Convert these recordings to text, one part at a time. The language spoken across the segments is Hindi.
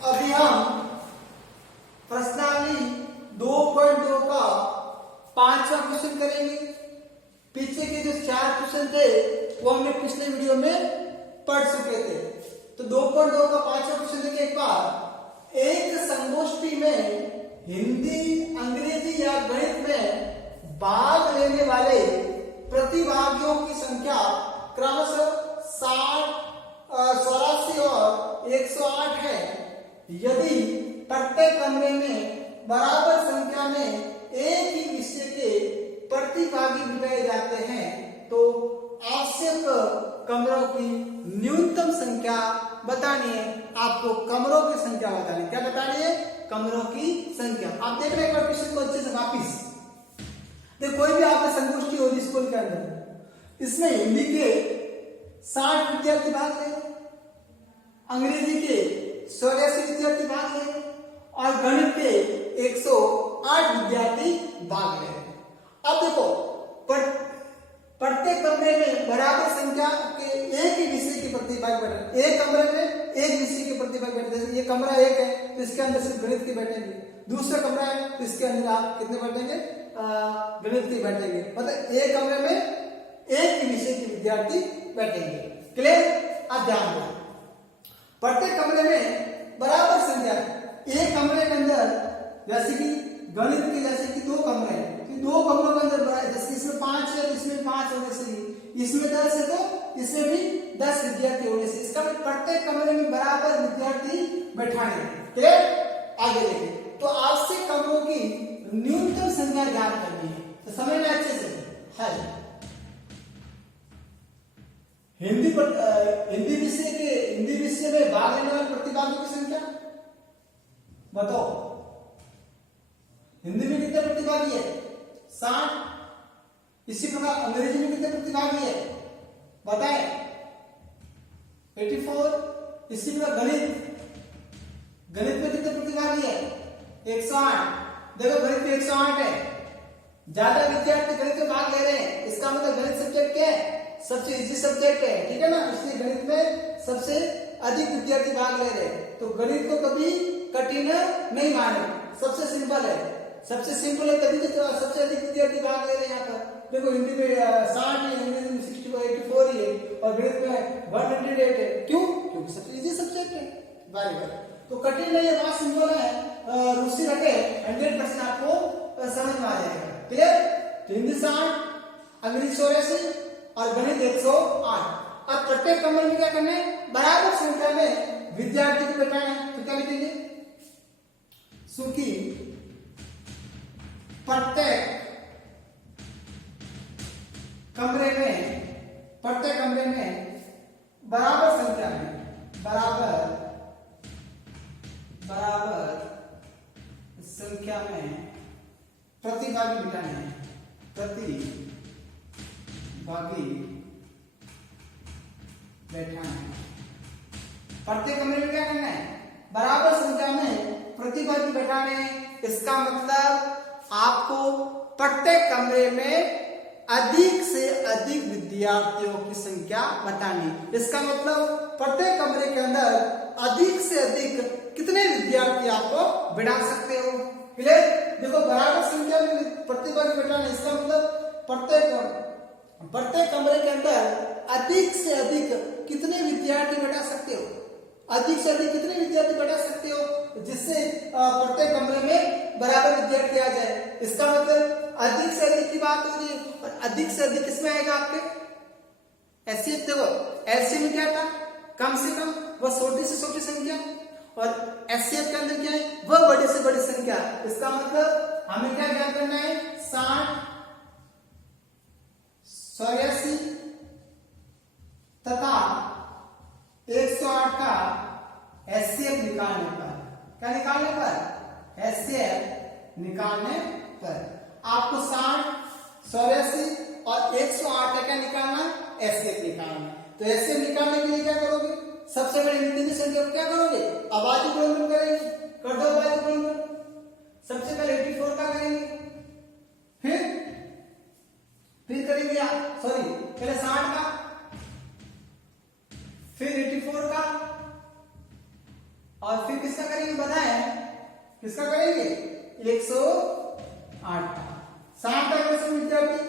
अभी हम प्रश्नावली 2.2 का 5वां क्वेश्चन करेंगे। पीछे के जो 4 क्वेश्चन थे वो हमने पिछले वीडियो में पढ़ चुके थे। तो 2.2 का 5वां क्वेश्चन देखिए एक बार। एक संगोष्ठी में हिंदी, अंग्रेजी या गणित में भाग लेने वाले प्रतिभागियों की संख्या क्रमशः 60, 84 और 108 है। यदि प्रत्येक कमरे में बराबर संख्या में एक ही विषय के प्रतिभागी बिठाए जाते हैं तो आवश्यक कमरों की न्यूनतम संख्या बतानी है। आपको कमरों की संख्या बतानी है। क्या बतानी है? कमरों की संख्या। आप देख रहे हैं क्वेश्चन को अच्छे से वापिस देखो। कोई भी आपकी संगोष्ठी हो रही स्कूल के अंदर, इसमें हिंदी के 60 विद्यार्थी भाग ले, अंग्रेजी के 84 विद्यार्थी भाग ले और गणित के 108 विद्यार्थी भाग ले। अब देखो प्रत्येक कमरे में बराबर संख्या के एक ही विषय के प्रतिभागी बैठे। एक कमरे में एक विषय के प्रतिभागी बैठे। जैसे ये कमरा एक है तो इसके अंदर सिर्फ गणित के बैठेंगे। दूसरा कमरा है तो इसके अंदर आप कितने बैठेंगे? गणित के बैठेंगे। मतलब एक कमरे में एक ही विषय के विद्यार्थी बैठेंगे। क्लियर? अब ध्यान दो, प्रत्येक कमरे में बराबर संख्या। एक कमरे के अंदर जैसे कि गणित के जैसे कि 2 कमरे हैं, दो कमरों के अंदर जैसे इसमें 5 है, इसमें 5 होने से, इसमें 10 है तो इसमें भी 10 विद्यार्थी होने से इसका प्रत्येक कमरे में बराबर विद्यार्थी बैठाने। क्लियर? आगे देखें तो आवश्यक कमरों की न्यूनतम संख्या ज्ञात करनी है। तो समझ में अच्छे से हल। हिंदी विषय में भाग लेने वाले प्रतिभागियों की संख्या बताओ। हिंदी में कितने प्रतिभागी है? 60। इसी प्रकार अंग्रेजी में कितने प्रतिभागी है बताएं? 84। इसी प्रकार गणित में कितने प्रतिभागी है? 108। देखो गणित में 108 है। ज्यादा विद्यार्थी गणित में भाग ले रहे हैं, इसका मतलब गणित सब्जेक्ट क्या है? सबसे इजी सब्जेक्ट है। ठीक है ना? इसलिए गणित में सबसे अधिक विद्यार्थी भाग ले रहे हैं। तो गणित को कभी कठिन नहीं माने, सबसे सिंपल है। सबसे सिंपल है तभी तो सबसे अधिक विद्यार्थी भाग ले रहे हैं यहाँ पर। देखो हिंदी में 60 है, अंग्रेजी में 84 ही है और गणित में 108 है। क्यों? क्योंकि सबसे इजी सब्जेक्ट है। बराबर। तो कठिन नहीं है, बात सिंपल है। रुचि रखे 100% आपको समझ में आ जाएगा। क्लियर? तो हिंदी 60, अंग्रेजी 84 और गणित 108। अब प्रत्येक कमरे में क्या करना है? बराबर संख्या में विद्यार्थी को बैठाना है। तो क्या लिखेंगे? चूंकि प्रत्येक कमरे में बराबर संख्या में प्रतिभागी बिठाने हैं। बैठाना है। प्रत्येक कमरे में क्या करना है? बराबर संख्या में प्रतिभागी बैठाने हैं। इसका मतलब आपको प्रत्येक कमरे में अधिक से अधिक विद्यार्थियों की संख्या बतानी। इसका मतलब प्रत्येक कमरे के अंदर अधिक से अधिक कितने विद्यार्थी आपको बिठा सकते हो। क्लियर? देखो बराबर संख्या में प्रतिभागी बैठाना, इसका मतलब प्रत्येक कमरे के अंदर अधिक से अधिक कितने विद्यार्थी बैठा सकते हो? अधिक से अधिक कितने विद्यार्थी बैठा सकते हो जिससे प्रत्येक कमरे में बराबर विद्यार्थी आ जाए। इसका मतलब अधिक से अधिक की बात हो रही है और अधिक से अधिक किसमें आएगा आपके? एचसीएफ। देखो एलसीएम में क्या था? कम से कम वह छोटी से छोटी संख्या और एचसीएफ के अंदर क्या है? वह बड़ी से बड़ी संख्या। इसका मतलब हमें क्या ज्ञात करना है? 60, 84 तथा 108 का एचसीएफ निकालने पर, क्या निकालने पर? एचसीएफ निकालने पर आपको 60, 84 और 108 का क्या निकालना? एचसीएफ निकालना। तो एचसीएफ निकालने के लिए क्या करोगे? सबसे बड़ी हिंदी की संख्या को क्या करोगे? आबादी गुणनफल करेंगे। कर दो आबादी गुणनफल। सबसे पहले 84 का करेंगे, फिर करेंगे पहले 60 का, फिर 84 का, और फिर किसका करेंगे बताएं, किसका करेंगे 108 का। 60 का क्वेश्चन विद्यार्थी,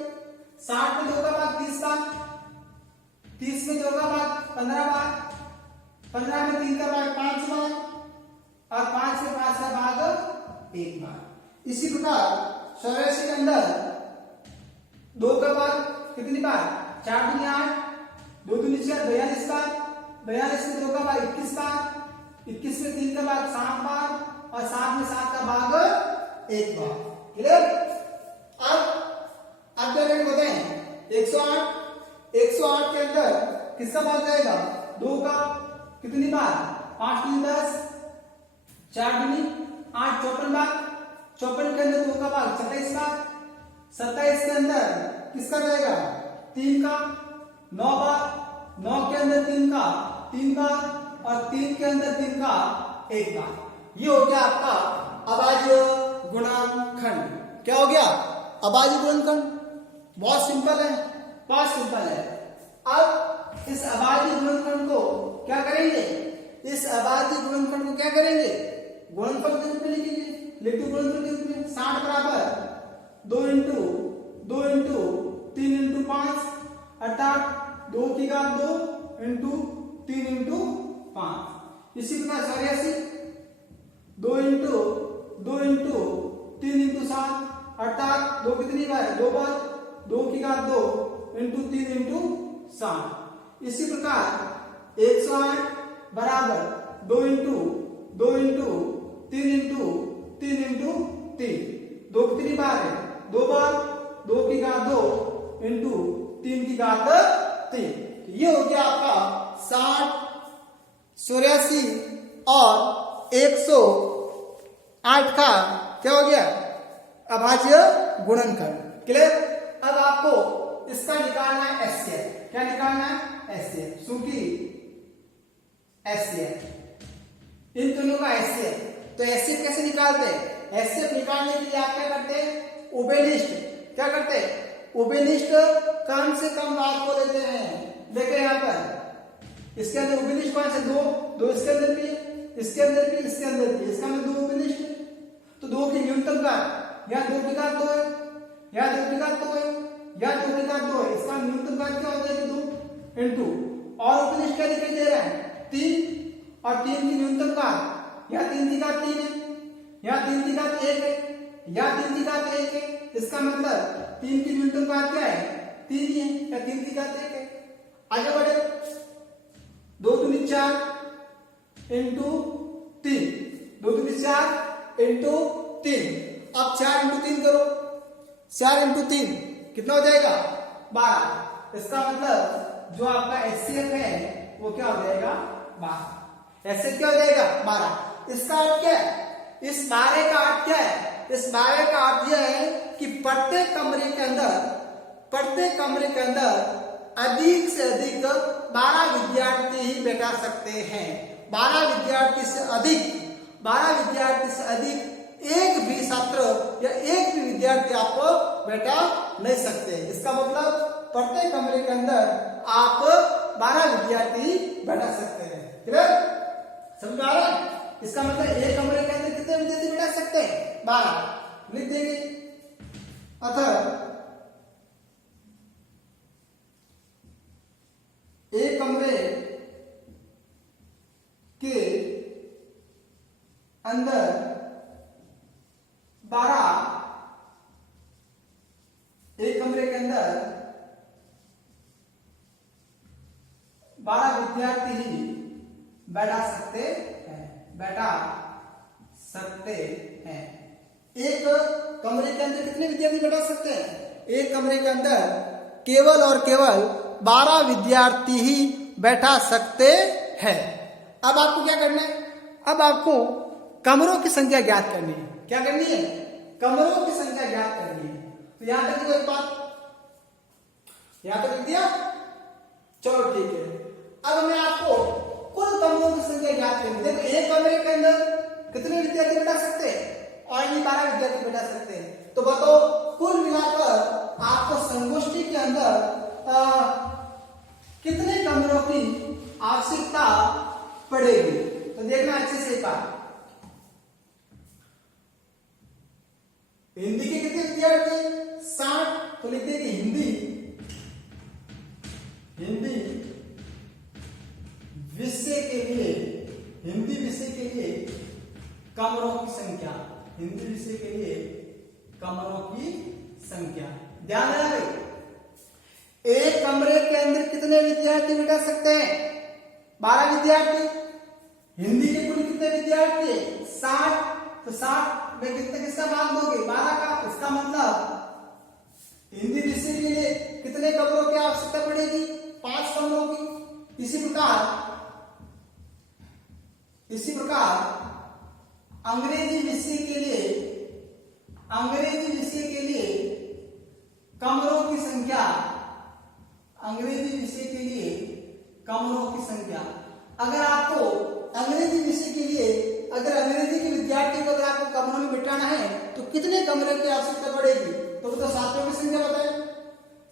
60 में 2 का भाग 30 बार, 30 में 2 का भाग 15 बार, 15 में 3 का भाग 5 बार और 5 में 5 का भाग 1 बार। इसी प्रकार 84 के अंदर 2 का भाग कितनी बार 4 दूनी 8, 2 दूनी 4 42 बार, 42 में 2 का भाग 21 बार, 21 में 3 का भाग 7 बार और 7 में 7 का भाग 1 बार। क्लियर। अब डायरेक्ट बताएं 108 के अंदर किसका भाग जाएगा 2 का कितनी बार 5 दूनी 10, 4 दूनी 8 54 बार, 54 के अंदर 2 का भाग 27 बार, 27 के अंदर किसका जाएगा 3 का 9 बार, 9 के अंदर 3 का 3 बार और 3 के अंदर 3 का 1 बार। ये हो गया आपका अभाज्य गुणनखंड। क्या हो गया अभाज्य गुणनखंड। बहुत सिंपल है, बहुत सिंपल है। अब इस अभाज्य गुणनखंड को क्या करेंगे, इस अभाज्य गुणनखंड को क्या करेंगे गुणनफल के रूप में लिखेंगे। लिख दो गुणनफल के रूप में 60 बराबर 2 इंटू 3 इंटू 5 अर्थात 2 की घात 2 इंटू 3 इंटू 5। इसी प्रकार 84 2 इंटू 3 इंटू 7 अर्थात 2 कितनी बार 2 बार, 2 की घात 2 इंटू 3 इंटू 7। इसी प्रकार 108 बराबर 2 इंटू 3 इंटू 3 इंटू 3, 2 कितनी बार है 2 बार, 2 की घात 2 इंटू 3 की घात 3। ये हो गया आपका 60, 84 और 108 का क्या हो गया अभाज्य गुणनखंड। क्लियर। अब आपको इसका निकालना है एचसीएफ। क्या निकालना है एचसीएफ, क्योंकि एचसीएफ इन दोनों का एचसीएफ। तो एचसीएफ कैसे निकालते हैं, एचसीएफ निकालने के लिए आप क्या करते हैं उभयनिष्ठ, क्या करते हैं उभयनिष्ठ कम से कम भाग को लेते हैं। देखिए यहाँ पर इसके अंदर उभयनिष्ठ कौन से 2 इसके अंदर भी, इसके अंदर भी, इसके अंदर भी, इसका मतलब 2 उभयनिष्ठ। तो 2 की न्यूनतम घात या 2 की घात 2 है या 2 की घात 2 है या 2 की घात 2 है, इसका न्यूनतम घात क्या हो जाएगी 2 इंटू और उभयनिष्ठ क्या दिखाई दे रहा है 3 और 3 की न्यूनतम घात या 3 की घात 3 है या 3 की घात 1 है या 3 की घात 1 है। इसका मतलब 3 की न्यूनतम घात क्या है 3 ही है या 3 की घात 1 है। आगे बढ़े 2 दूनी 4 इंटू 3, 2 दूनी 4 इंटू 3। अब 4 इंटू 3 करो, 4 इंटू 3 कितना हो जाएगा 12। इसका मतलब जो आपका एचसीएफ है वो क्या हो जाएगा 12। एचसीएफ क्या हो जाएगा 12। इसका अर्थ क्या है, इस 12 का अर्थ क्या है, इस 12 का अर्थ यह है कि प्रत्येक कमरे के अंदर अधिक से अधिक 12 विद्यार्थी ही बैठा सकते हैं। 12 विद्यार्थी से अधिक एक भी छात्र या एक भी विद्यार्थी आप बैठा नहीं सकते। इसका मतलब प्रत्येक कमरे के अंदर आप 12 विद्यार्थी बैठा सकते हैं। क्लियर, समझ आ रहा है। इसका मतलब एक कमरे के अंदर कितने विद्यार्थी बैठा सकते हैं 12। लिख देंगे अतः एक कमरे के अंदर 12 विद्यार्थी ही बैठा सकते हैं। एक कमरे के अंदर कितने विद्यार्थी बैठा सकते हैं, एक कमरे के अंदर केवल और केवल 12 विद्यार्थी ही बैठा सकते हैं। अब आपको क्या करना है, अब आपको कमरों की संख्या ज्ञात करनी है। क्या करनी है, कमरों की संख्या ज्ञात करनी है। तो यहां तक एक बात यहां तक लिख दिया, चलो ठीक है। अब मैं आपको कुल कमरों की संख्या ज्ञात करनी है। देखो एक कमरे के अंदर कितने विद्यार्थी बैठा सकते हैं, और ये 12 विद्यार्थी बैठा सकते हैं। तो बताओ कुल मिलाकर आपको संगोष्ठी के अंदर कितने कमरों की आवश्यकता पड़ेगी। तो देखना अच्छे से कमरों की संख्या, हिंदी विषय के लिए कमरों की संख्या। ध्यान देना भाई, एक कमरे के अंदर कितने विद्यार्थी बैठा सकते हैं? 12 विद्यार्थी। हिंदी के कुल कितने विद्यार्थी? 60। तो 60 में कितने किसका भाग दोगे? 12 का। इसका मतलब हिंदी विषय के लिए कितने कमरों की आवश्यकता पड़ेगी? 5 कमरों की। इसी प्रकार अंग्रेजी विषय के लिए कमरों की संख्या, अंग्रेजी विषय के लिए कमरों की संख्या, अगर आपको अंग्रेजी विषय के लिए, अगर अंग्रेजी के विद्यार्थी को अगर आपको कमरों में बिठाना है तो कितने कमरे की आवश्यकता पड़ेगी? तो छात्रों की संख्या बताएं।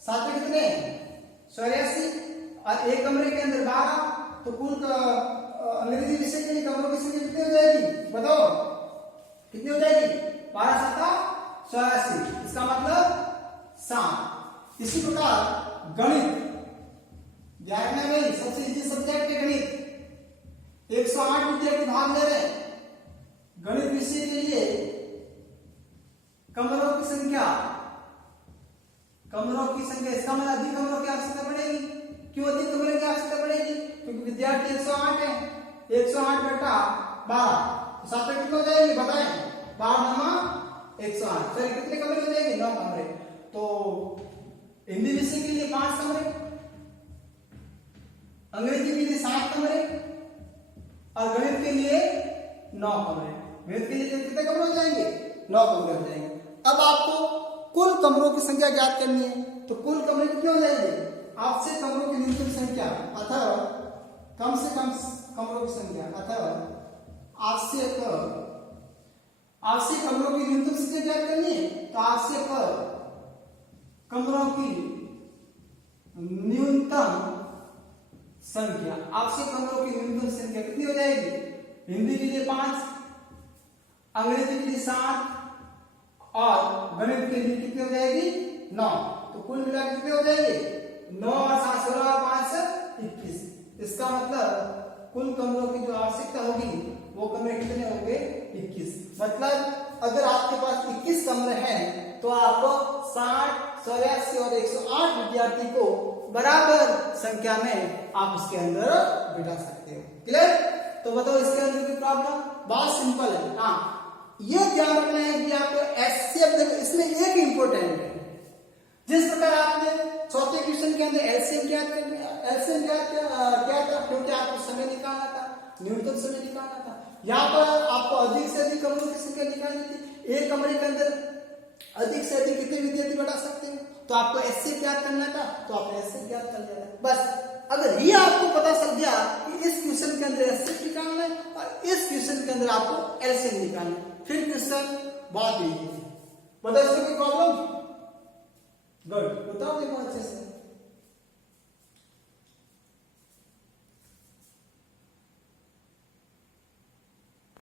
छात्र कितने? 84। और एक कमरे के अंदर 12, तो कुल अंग्रेजी विषय के लिए कमरों की संख्या कितनी हो जाएगी? बताओ कितनी हो जाएगी? 12 7 84। इसका मतलब 7। इसी प्रकार गणित, ध्यान में भाई सबसे इजी सब्जेक्ट है गणित। 108 विद्यार्थी भाग ले रहे हैं। गणित विषय के लिए कमरों की संख्या, इसका मतलब अधिक कमरों की आवश्यकता पड़ेगी। क्यों अधिक कमरों की आवश्यकता पड़ेगी? क्योंकि विद्यार्थी 108 है। 108 बटा 12, तो सात कितने हो जाएंगे बताएं? 12 108। सर कितने कमरे हो जाएंगे? 9 कमरे। तो हिंदी विषय के लिए 5 कमरे, अंग्रेजी के लिए 7 कमरे और गणित के लिए 9 कमरे। गणित के लिए कितने कमरे हो जाएंगे? 9 कमरे हो जाएंगे। अब आपको कुल कमरों की संख्या ज्ञात करनी है, तो कुल कमरे कितने हो जाएंगे? आपसे कमरों की न्यूनतम संख्या अथवा कम से कम कमरों की संख्या अथवा आवश्यक कमरों की न्यूनतम संख्या ज्ञात करनी है। तो आवश्यक कमरों की न्यूनतम संख्या, आवश्यक कमरों की न्यूनतम संख्या कितनी हो जाएगी? हिंदी के लिए 5, अंग्रेजी के लिए 7 और गणित के लिए कितनी हो जाएगी? 9। तो कुल मिलाकर कितने हो जाएंगे? 9 और 7 16 और 5 21। इसका मतलब कुल कमरों की जो आवश्यकता होगी वो कमरे कितने होंगे? 21। मतलब अगर आपके पास 21 कमरे हैं तो आपको 60 84 और 108 विद्यार्थी को बराबर संख्या में आप उसके अंदर बिठा सकते हो। क्लियर? तो बताओ इसके अंदर की प्रॉब्लम बहुत सिंपल है। हाँ, ये ध्यान रखना है कि आपको एचसीएफ, देखो इसमें एक इंपॉर्टेंट है, जिस प्रकार आपने चौथे क्वेश्चन के अंदर एलसीएम क्या था, क्योंकि आपको समय निकालना था, न्यूनतम समय निकालना था। यहाँ पर आपको अधिक से अधिक कमरों की संख्या निकालनी थी। एक कमरे के अंदर अधिक से अधिक कितने विद्यार्थी बैठा सकते हैं, तो आपको एचसीएफ ज्ञात करना था, तो आपने एचसीएफ ज्ञात कर लिया। बस अगर ये आपको पता चल गया कि इस क्वेश्चन के अंदर एचसीएफ निकालना है और इस क्वेश्चन के अंदर आपको एलसीएम निकालना है, फिर क्वेश्चन बहुत इजी है। बताओ इसमें कोई प्रॉब्लम? गुड, बताओ देखो अच्छे से।